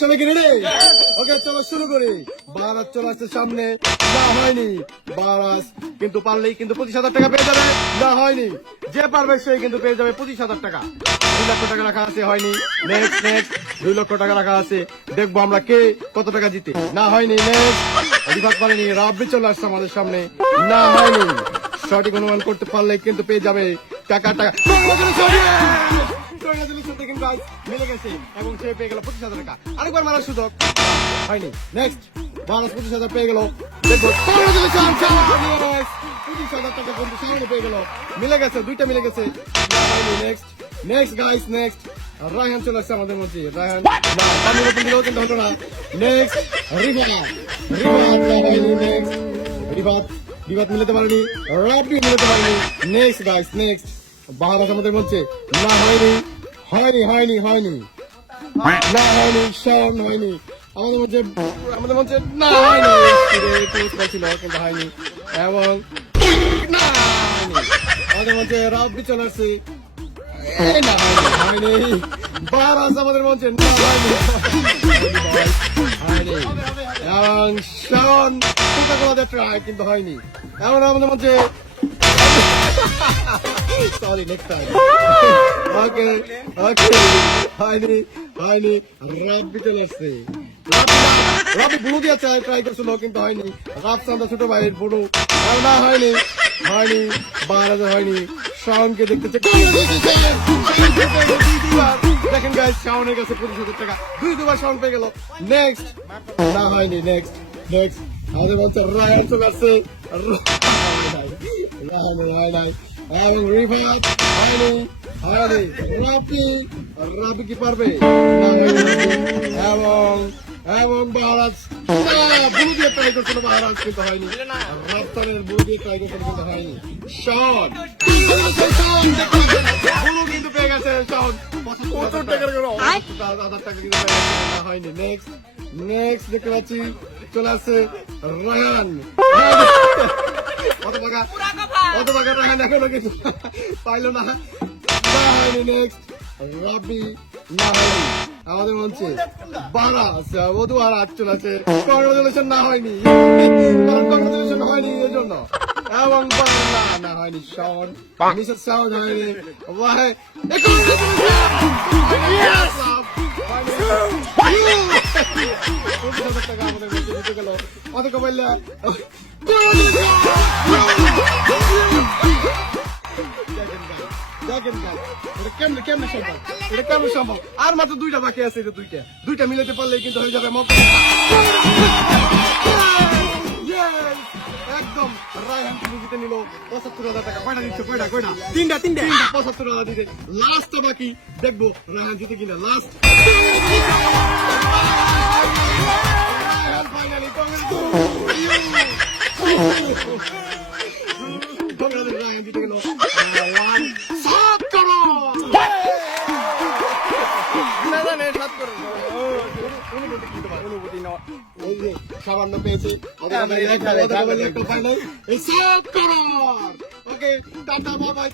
সবাইকে রেডি? ওকে, চলো শুরু করি। বারাস চলে আসছে সামনে। না হয়নি বারাস, কিন্তু পারলেই কিন্তু 25,000 টাকা পেয়ে যাবে। না হয়নি, যে পারবে সে কিন্তু পেয়ে যাবে 25,000 টাকা। 2 লক্ষ টাকা রাখা আছে, হয়নি। নেক্সট নেক্সট 2 লক্ষ টাকা রাখা আছে, দেখবো আমরা কে কত টাকা জিতে। না হয়নি, নেক্সট। রিভাত পারেনি, রাব্বি চলে আসছে আমাদের সামনে। না হয়নি, সঠিক অনুমান করতে পারলে কিন্তু পেয়ে যাবে টাকা টাকা। মিলে গেছে এবং সে পেয়ে গেল 25,000 টাকা। আরেকবার মারার সুযোগ, হয়নি। নেক্সট, বারাস 25,000 পেয়ে গেল। দেখো 25,000 টাকা কিন্তু সামনে পেয়ে গেল। মিলে গেছে, দুইটা মিলে গেছে। হয়নি, next next guys, next. Raihan চলে আসছে আমাদের মধ্যে। রায়হান না, আমি নতুন দিলেও কিন্তু হতো না। নেক্সট, রিভাত রিভাত না হয়নি। নেক্সট, রিভাত রিভাত মিলাতে পারেনি, রাব্বি মিলাতে পারেনি। Next guys, next. বারাস আমাদের মধ্যে। না হয়নি, হয়নি হয়নি হয়নি না হয়নি। শাওন হয়নি আমাদের মধ্যে, আমাদের মধ্যে। না হয়নি, ছিল কিন্তু হয়নি। এবং না হয়নি, আমাদের মধ্যে রাব্বি চলে আসছে। না হয়নি, হয়নি। বারাস আমাদের মধ্যে। না হয়নি, হয়নি। এবং শাওন ট্রাই কিন্তু হয়নি। এমন আমাদের মধ্যে। Sorry, next time. Okay, okay. হয়নি হয়নি, রাব্বি চলে আসছে। রাব্বি বুড়ো দিয়ে ট্রাই করছিল কিন্তু হয়নি। রাফসান ছোট ভাইয়ের বুড়ো। না হয়নি, হয়নি। বারাজ হয়নি। শাওনকে দেখতে চাই। দেখেন গাইস, শাওনের কাছে 25,000 টাকা। 2বার শাওন পেয়ে গেল। নেক্সট, না হয়নি। নেক্সট নেক্সট আমাদের বলছে রায়হান চলে আসছে। হয় নাই। এবং রিভাত হয়নি, হয়নি। রাব্বি কি পারবে? এবং এবং বারাস বুড়ো দিয়ে ট্রাই করছিল, বারাস কিন্তু হয়নি। রাফসানের বুড়ো দিয়ে ট্রাই করছিল কিন্তু হয়নি। শাওন বুড়ো কিন্তু পেয়ে গেছে। শাওন 75,000 টাকা কিন্তু হয়নি। নেক্সট নেক্সট দেখতে পাচ্ছি চলে আসছে রায়হান। কত টাকা রায়হান এখনো কিন্তু পাইলো না। হয়নি। নেক্সট, রাব্বি। না হয়নি, আমাদের মঞ্চে বারাস বধু আর আজ চলে আছে। কংগ্রেচুলেশন না হয়নি, কারণ কংগ্রেচুলেশন হয়নি এই জন্য। এবং না হয়নি। শাওন, মিসেস শাওন হয়নি। ভাই টাকা আমাদের মধ্যে জিতে গেল। অনেক বললে কেমন সম্ভব? আর মাত্র 2টা বাকি আছে, দুইটা মিলাতে পারলেই কিন্তু হয়ে যাবে একদম। রায়হান কিন্তু জিতে নিল 75,000 টাকা। কয়টা দিচ্ছে? কয়টা? তিনটা 75,000 দিতে। লাস্টটা বাকি, দেখবো রায়হান জিতে কিনা। লাস্ট ফাইনালি রায়হান জিতে গেল 7 করোড়। সামান্য পেয়েছি। ওকে, টাটা বাবাই।